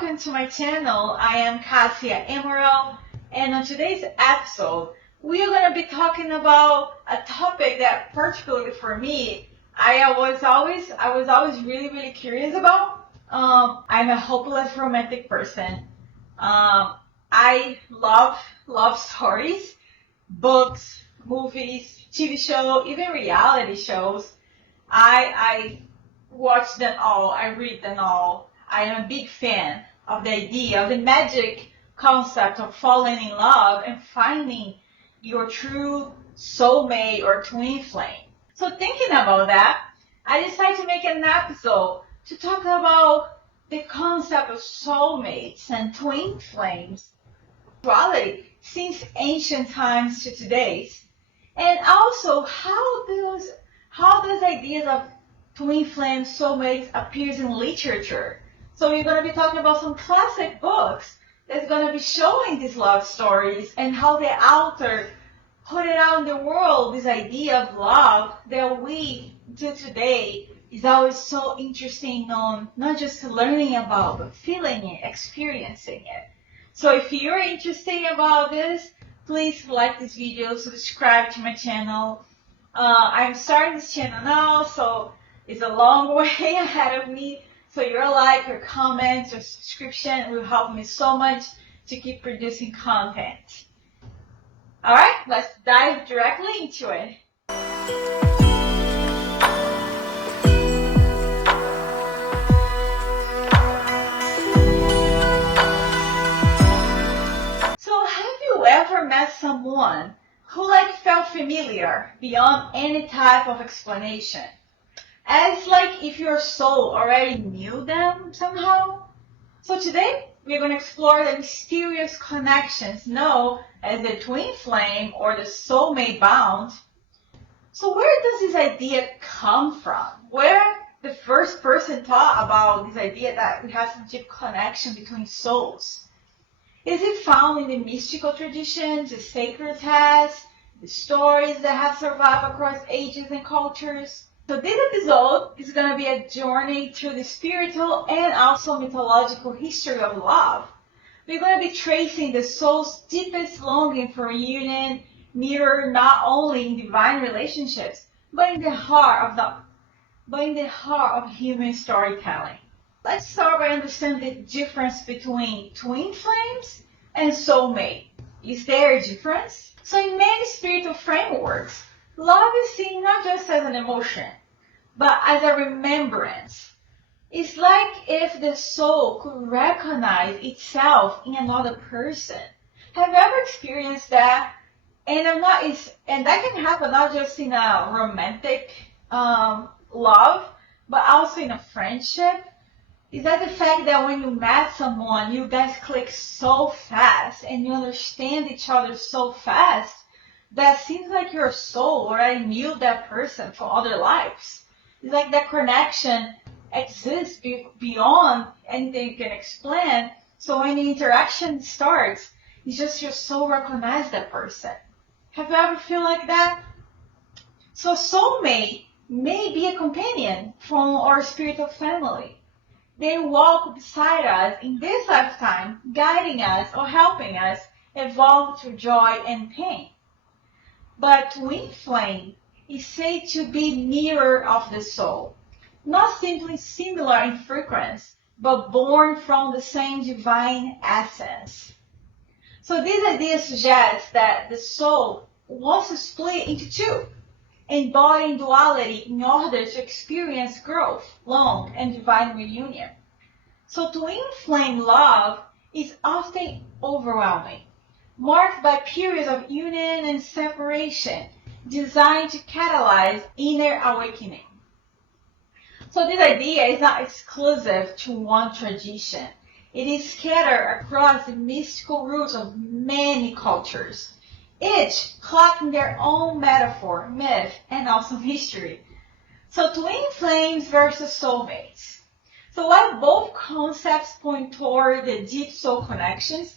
welcome to my channel. I am Cassia Emerald, and on today's episode, we are going to be talking about a topic that, particularly for me, I was always really curious about. I'm a hopeless romantic person. I love stories, books, movies, TV shows, even reality shows. I watch them all. I read them all. I am a big fan of the idea of the magic concept of falling in love and finding your true soulmate or twin flame. So thinking about that, I decided to make an episode to talk about the concept of soulmates and twin flames, duality since ancient times to today's, and also how those ideas of twin flames, soulmates appears in literature. So we're going to be talking about some classic books that's going to be showing these love stories and how the author put it out in the world, this idea of love that we do today is always so interesting on not just learning about, but feeling it, experiencing it. So if you're interested about this, please like this video, subscribe to my channel. I'm starting this channel now, so it's a long way ahead of me. So your like, your comments, your subscription will help me so much to keep producing content. Alright, let's dive directly into it. So have you ever met someone who felt familiar beyond any type of explanation? As if your soul already knew them somehow. So today, we're going to explore the mysterious connections known as the twin flame or the soulmate bond. So where does this idea come from? Where the first person thought about this idea that we have some deep connection between souls? Is it found in the mystical traditions, the sacred texts, the stories that have survived across ages and cultures? So this episode is going to be a journey through the spiritual and also mythological history of love. We're going to be tracing the soul's deepest longing for reunion, mirrored not only in divine relationships, but in the heart of human storytelling. Let's start by understanding the difference between twin flames and soulmate. Is there a difference? So in many spiritual frameworks, love is seen not just as an emotion, but as a remembrance. It's like if the soul could recognize itself in another person. Have you ever experienced that? And that can happen not just in a romantic love, but also in a friendship. Is that the fact that when you met someone, you guys click so fast and you understand each other so fast that seems like your soul already knew that person from other lives. It's like that connection exists beyond anything you can explain. So when the interaction starts, it's just your soul recognizes that person. Have you ever feel like that? So soulmate may be a companion from our spiritual family. They walk beside us in this lifetime, guiding us or helping us evolve through joy and pain. But twin flame is said to be mirror of the soul, not simply similar in frequency, but born from the same divine essence. So this idea suggests that the soul wants to split into two, embodying duality in order to experience growth, long, and divine reunion. So twin flame love is often overwhelming, marked by periods of union and separation, designed to catalyze inner awakening. So this idea is not exclusive to one tradition. It is scattered across the mystical roots of many cultures, each collecting their own metaphor, myth, and also history. So twin flames versus soulmates. So while both concepts point toward the deep soul connections,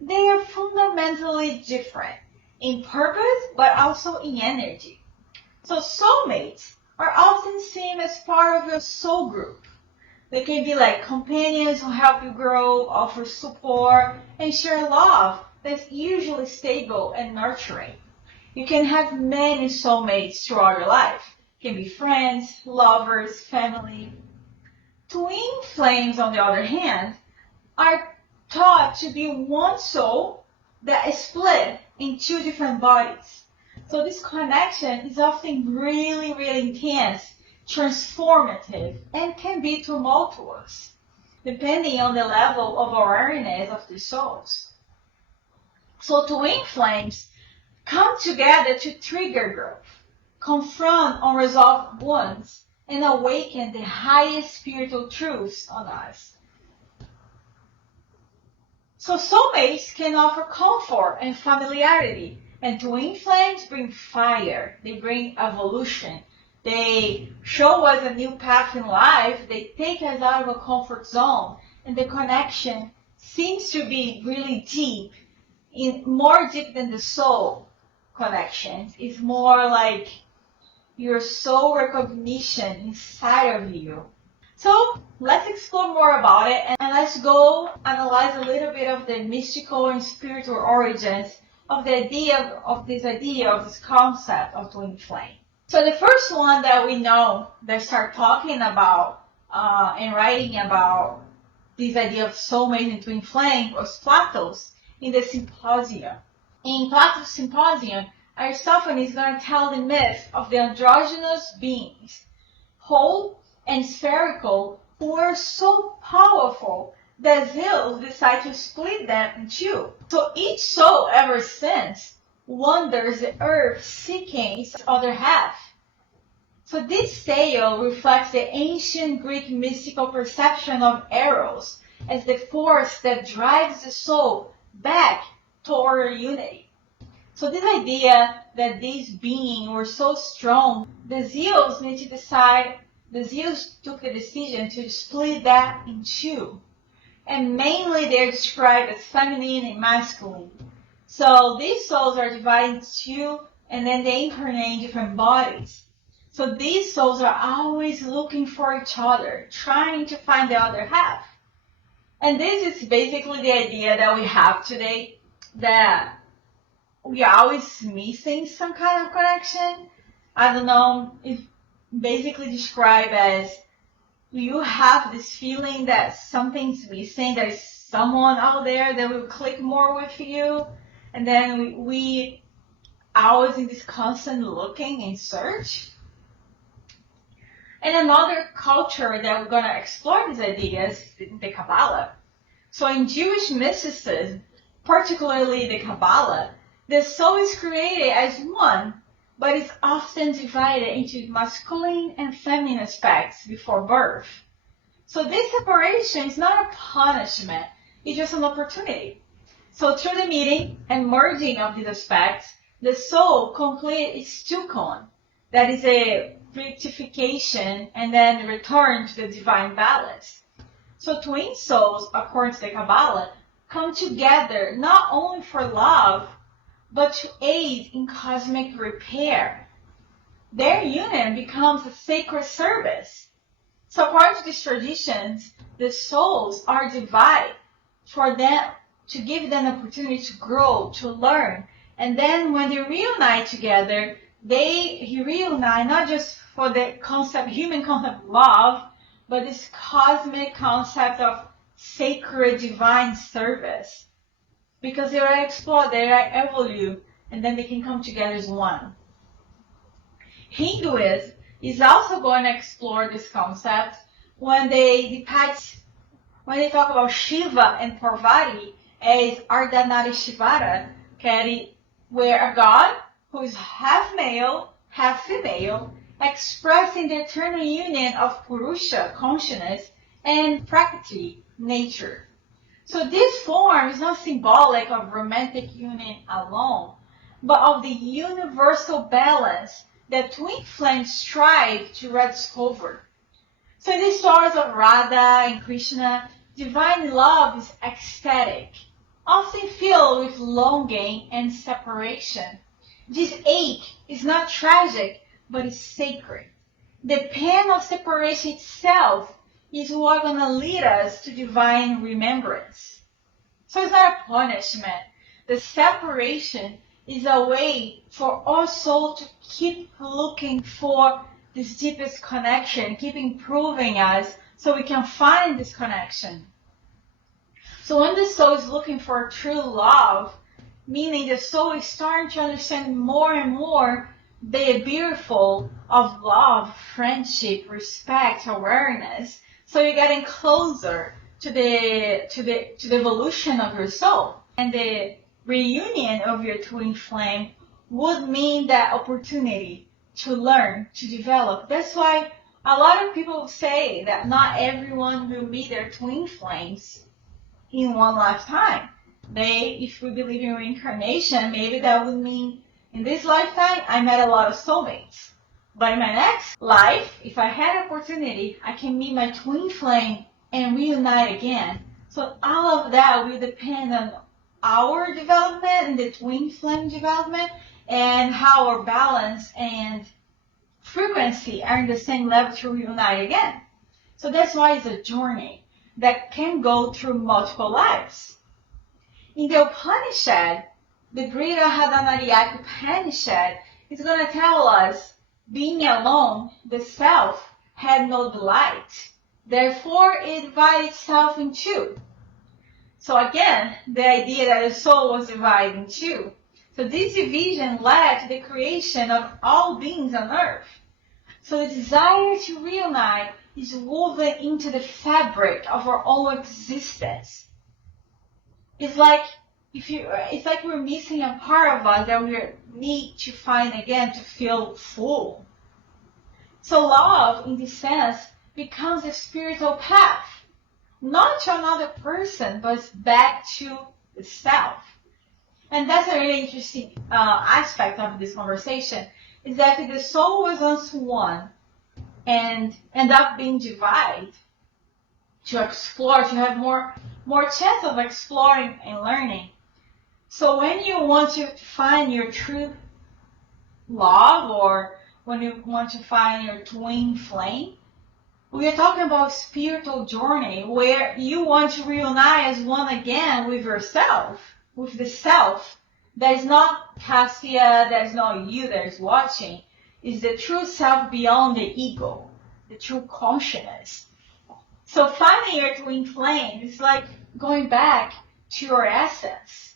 they are fundamentally different in purpose, but also in energy. So soulmates are often seen as part of a soul group, They can be like companions who help you grow, offer support, and share love that's usually stable and nurturing. You can have many soulmates throughout your life. It can be friends, lovers, family. Twin flames, on the other hand, are thought to be one soul that is split in two different bodies. So this connection is often really, really intense, transformative, and can be tumultuous, depending on the level of awareness of the souls. So twin flames come together to trigger growth, confront unresolved wounds, and awaken the highest spiritual truths on us. So soulmates can offer comfort and familiarity, and twin flames bring fire. They bring evolution. They show us a new path in life. They take us out of a comfort zone, and the connection seems to be really deep, more deep than the soul connection. It's more like your soul recognition inside of you. So let's explore more about it, and let's go analyze a little bit of the mystical and spiritual origins of this concept of twin flame. So the first one that we know that start talking about and writing about this idea of soulmate and twin flame was Plato's in the Symposium. In Plato's Symposium, Aristophanes is going to tell the myth of the androgynous beings, whole and spherical, who were so powerful that Zeus decided to split them in two. So each soul ever since wanders the earth seeking its other half. So this tale reflects the ancient Greek mystical perception of Eros as the force that drives the soul back toward unity. So this idea that these beings were so strong, Zeus took the decision to split that in two. And mainly they're described as feminine and masculine. So these souls are divided into two, and then they incarnate in different bodies. So these souls are always looking for each other, trying to find the other half. And this is basically the idea that we have today, that we are always missing some kind of connection. I don't know, if basically described as you have this feeling that something's missing, there's someone out there that will click more with you, and then we always in this constant looking and search. And another culture that we're going to explore these ideas is the Kabbalah. So in Jewish mysticism, particularly the Kabbalah, the soul is created as one, but is often divided into masculine and feminine aspects before birth. So this separation is not a punishment, it's just an opportunity. So through the meeting and merging of these aspects, the soul completes its tukon, that is a rectification and then return to the divine balance. So twin souls, according to the Kabbalah, come together not only for love, but to aid in cosmic repair. Their union becomes a sacred service. So according to these traditions, the souls are divided for them to give them an opportunity to grow, to learn. And then when they reunite together, they reunite not just for the human concept of love, but this cosmic concept of sacred divine service. Because they are explored, they are evolved, and then they can come together as one. Hinduism is also going to explore this concept when they talk about Shiva and Parvati as Ardhanarishvara, where a god who is half male, half female, expressing the eternal union of Purusha, consciousness, and Prakriti, nature. So this form is not symbolic of romantic union alone, but of the universal balance that twin flames strive to rediscover. So in the stories of Radha and Krishna, divine love is ecstatic, often filled with longing and separation. This ache is not tragic, but is sacred. The pain of separation itself is what going to lead us to divine remembrance. So it's not a punishment. The separation is a way for our soul to keep looking for this deepest connection, keep improving us so we can find this connection. So when the soul is looking for true love, meaning the soul is starting to understand more and more the beautiful of love, friendship, respect, awareness. So you're getting closer to the evolution of your soul. And the reunion of your twin flame would mean that opportunity to learn, to develop. That's why a lot of people say that not everyone will meet their twin flames in one lifetime. If we believe in reincarnation, maybe that would mean in this lifetime I met a lot of soulmates. But in my next life, if I had opportunity, I can meet my twin flame and reunite again. So all of that will depend on our development and the twin flame development and how our balance and frequency are in the same level to reunite again. So that's why it's a journey that can go through multiple lives. In the Upanishad, the Brihadanariaka Upanishad is going to tell us being alone, the self had no delight. Therefore, it divided itself in two. So again, the idea that the soul was divided in two. So this division led to the creation of all beings on earth. So the desire to reunite is woven into the fabric of our own existence. It's like we're missing a part of us that we need to find again to feel full. So love, in this sense, becomes a spiritual path, not to another person, but back to the self. And that's a really interesting aspect of this conversation, is that if the soul was once one and end up being divided, to explore, to have more chance of exploring and learning. So when you want to find your true love, or when you want to find your twin flame, we are talking about spiritual journey where you want to reunite as one again with yourself, with the self that is not Cassia, that is not you that is watching, is the true self beyond the ego, the true consciousness. So finding your twin flame is like going back to your essence.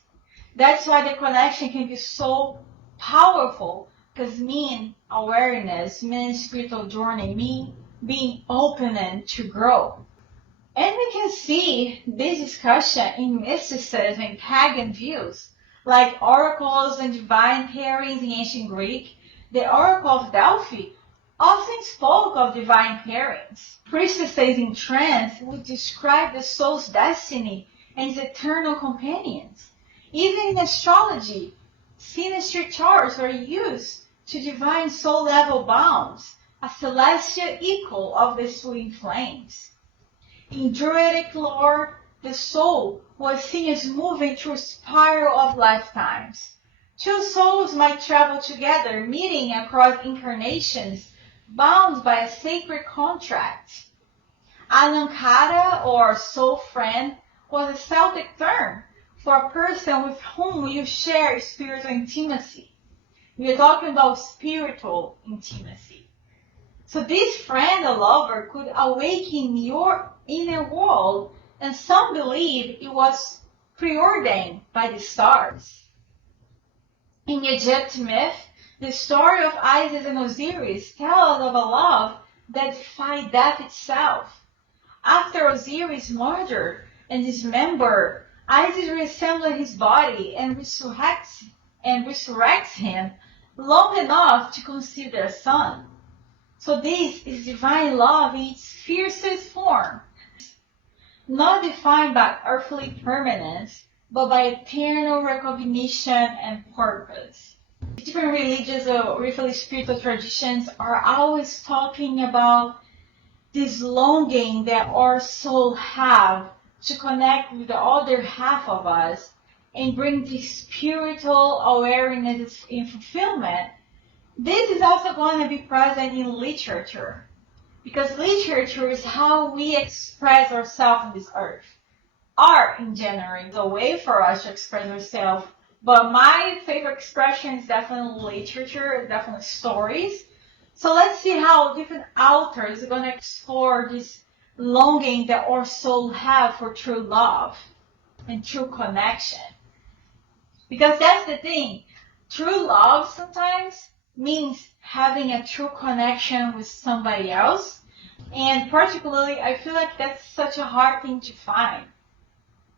That's why the connection can be so powerful, because mean awareness, mean spiritual journey, mean being open and to grow. And we can see this discussion in mysticism and pagan views, like oracles and divine pairings in ancient Greek. The Oracle of Delphi often spoke of divine pairings. Priestesses in trance would describe the soul's destiny and its eternal companions. Even in astrology, synastry charts were used to divine soul-level bounds, a celestial equal of the twin flames. In Druidic lore, the soul was seen as moving through a spiral of lifetimes. Two souls might travel together, meeting across incarnations, bound by a sacred contract. Alankara, or soul friend, was a Celtic term for a person with whom you share spiritual intimacy. We are talking about spiritual intimacy. So this friend or lover could awaken your inner world, and some believe it was preordained by the stars. In Egypt myth, the story of Isis and Osiris tells of a love that defied death itself. After Osiris murdered and dismembered, Isis reassembles his body and resurrects him long enough to conceive their son. So this is divine love in its fiercest form, not defined by earthly permanence, but by eternal recognition and purpose. Different religious or really spiritual traditions are always talking about this longing that our soul have to connect with the other half of us and bring this spiritual awareness in fulfillment. This is also going to be present in literature, Because literature is how we express ourselves on this earth. Art, in general, is a way for us to express ourselves. But my favorite expression is definitely literature, definitely stories. So let's see how different authors are going to explore this longing that our soul have for true love and true connection. Because that's the thing. True love sometimes means having a true connection with somebody else. And particularly, I feel like that's such a hard thing to find.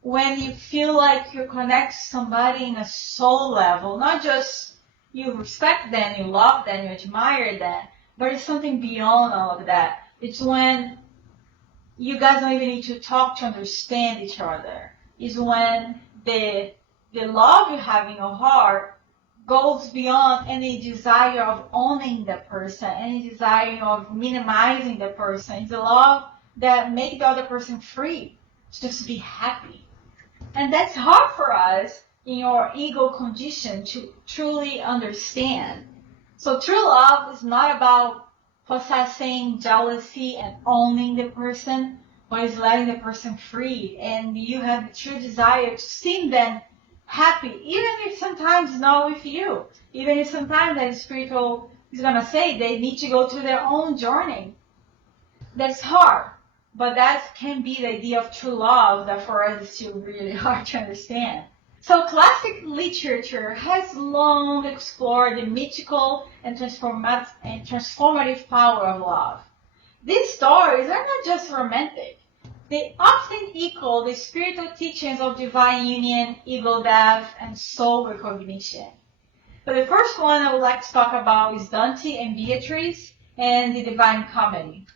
When you feel like you connect to somebody in a soul level, not just you respect them, you love them, you admire them, but it's something beyond all of that. It's when you guys don't even need to talk to understand each other. It's when the love you have in your heart goes beyond any desire of owning the person, any desire of minimizing the person. It's a love that makes the other person free, just be happy. And that's hard for us in your ego condition to truly understand. So true love is not about possessing jealousy and owning the person, but it's letting the person free. And you have the true desire to see them happy, even if sometimes it's not with you. Even if sometimes that spiritual is going to say they need to go through their own journey. That's hard. But that can be the idea of true love that for us is still really hard to understand. So classic literature has long explored the mythical and transformative power of love. These stories are not just romantic. They often echo the spiritual teachings of divine union, ego death, and soul recognition. So the first one I would like to talk about is Dante and Beatrice and the Divine Comedy.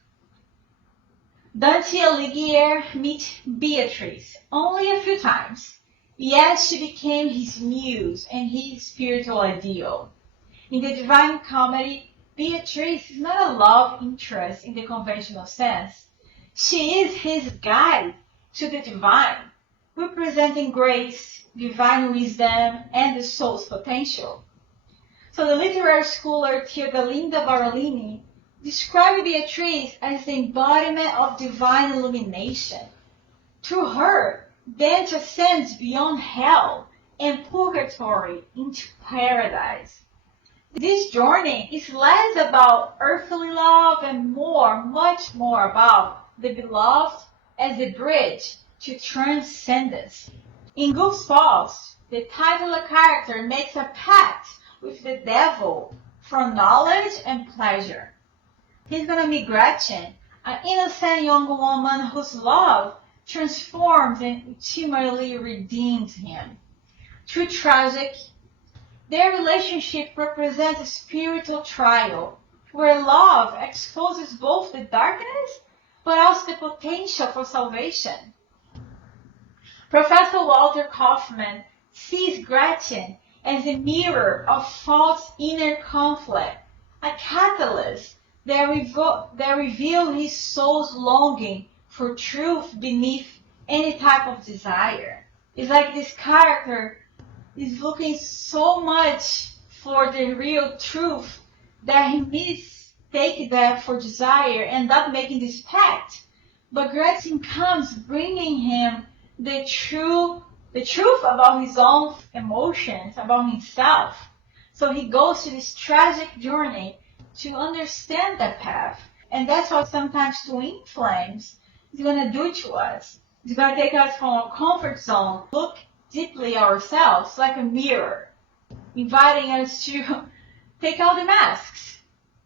Dante Alighieri met Beatrice only a few times, yet she became his muse and his spiritual ideal. In the Divine Comedy, Beatrice is not a love interest in the conventional sense. She is his guide to the divine, representing grace, divine wisdom, and the soul's potential. So the literary scholar Teodolinda Barolini described Beatrice as the embodiment of divine illumination. Through her, Dante ascends beyond hell and purgatory into paradise. This journey is less about earthly love and much more about the beloved as a bridge to transcendence. In Goosebumps, the title character makes a pact with the devil for knowledge and pleasure. He's going to meet Gretchen, an innocent young woman whose love transforms and ultimately redeems him. Through tragic, their relationship represents a spiritual trial where love exposes both the darkness but also the potential for salvation. Professor Walter Kaufman sees Gretchen as a mirror of false inner conflict, a catalyst that reveal his soul's longing for truth beneath any type of desire. It's like this character is looking so much for the real truth that he mistake that for desire and not making this pact. But Gretchen comes bringing him the truth about his own emotions, about himself. So he goes to this tragic journey to understand that path. And that's what sometimes twin flames is going to do to us. It's going to take us from our comfort zone, look deeply ourselves like a mirror, inviting us to take out the masks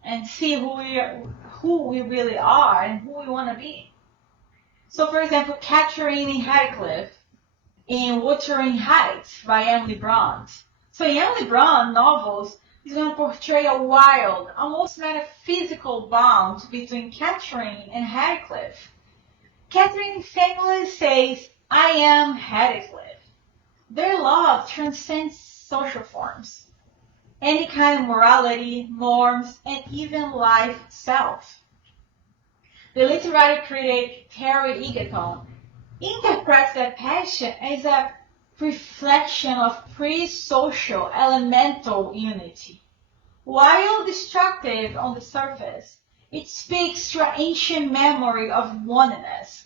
and see who we really are and who we want to be. So for example, Catherine in Heathcliff in Wuthering Heights by Emily Bront. So in Emily Bront novels, he's going to portray a wild, almost metaphysical bond between Catherine and Heathcliff. Catherine famously says, "I am Heathcliff." Their love transcends social forms, any kind of morality, norms, and even life itself. The literary critic Terry Egerton interprets that passion as a reflection of pre-social elemental unity. While destructive on the surface, It speaks to an ancient memory of oneness,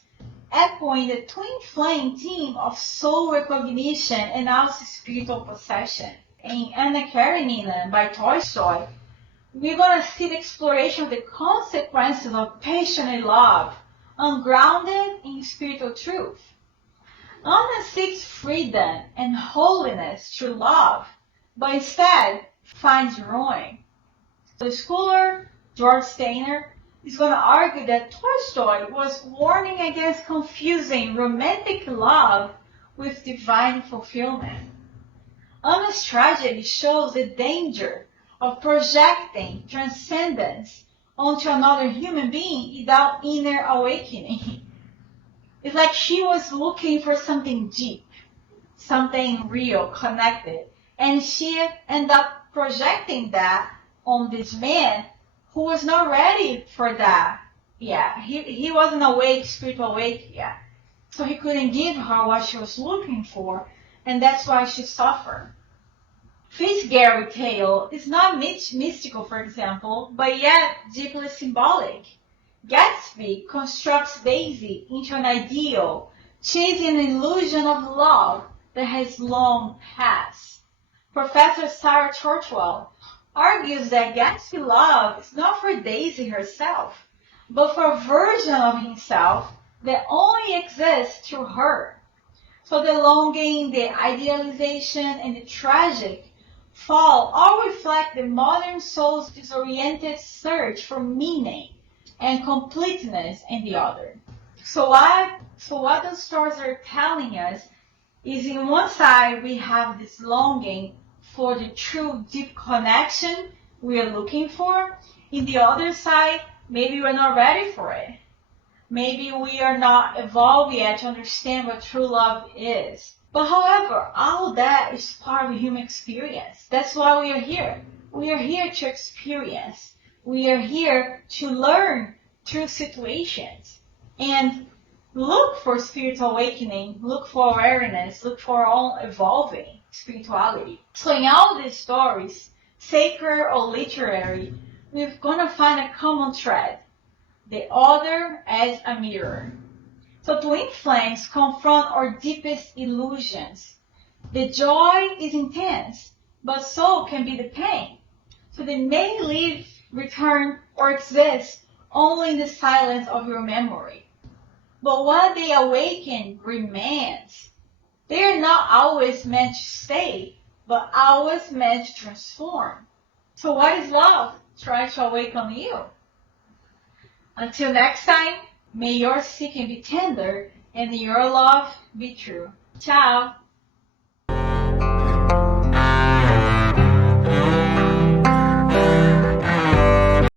echoing the twin flame theme of soul recognition and also spiritual possession. In Anna Karenina by Tolstoy, we're going to see the exploration of the consequences of passionate love, ungrounded in spiritual truth. Anna seeks freedom and holiness through love, but instead finds ruin. The scholar George Steiner is going to argue that Tolstoy was warning against confusing romantic love with divine fulfillment. Anna's tragedy shows the danger of projecting transcendence onto another human being without inner awakening. It's like she was looking for something deep, something real, connected, and she ended up projecting that on this man who was not ready for that. Yeah, he wasn't awake, spiritual awake yet. So he couldn't give her what she was looking for, and that's why she suffered. Fitzgerald's tale is not mystical, for example, but yet deeply symbolic. Gatsby constructs Daisy into an ideal, chasing an illusion of love that has long passed. Professor Sarah Churchwell argues that Gatsby's love is not for Daisy herself, but for a version of himself that only exists through her. So the longing, the idealization, and the tragic fall all reflect the modern soul's disoriented search for meaning and completeness in the other. So what those stories are telling us is, in one side we have this longing for the true deep connection we are looking for. In the other side, maybe we're not ready for it. Maybe we are not evolved yet to understand what true love is. But however, all that is part of the human experience. That's why we are here. We are here to experience. We are here to learn through situations. And look for spiritual awakening, look for awareness, look for our own evolving spirituality. So in all these stories, sacred or literary, we're going to find a common thread. The other as a mirror. So twin flames confront our deepest illusions. The joy is intense, but so can be the pain. So they may live, return, or exist only in the silence of your memory. But what they awaken remains. They are not always meant to stay, but always meant to transform. So what is love trying to awaken you? Until next time, may your seeking be tender and your love be true. Ciao!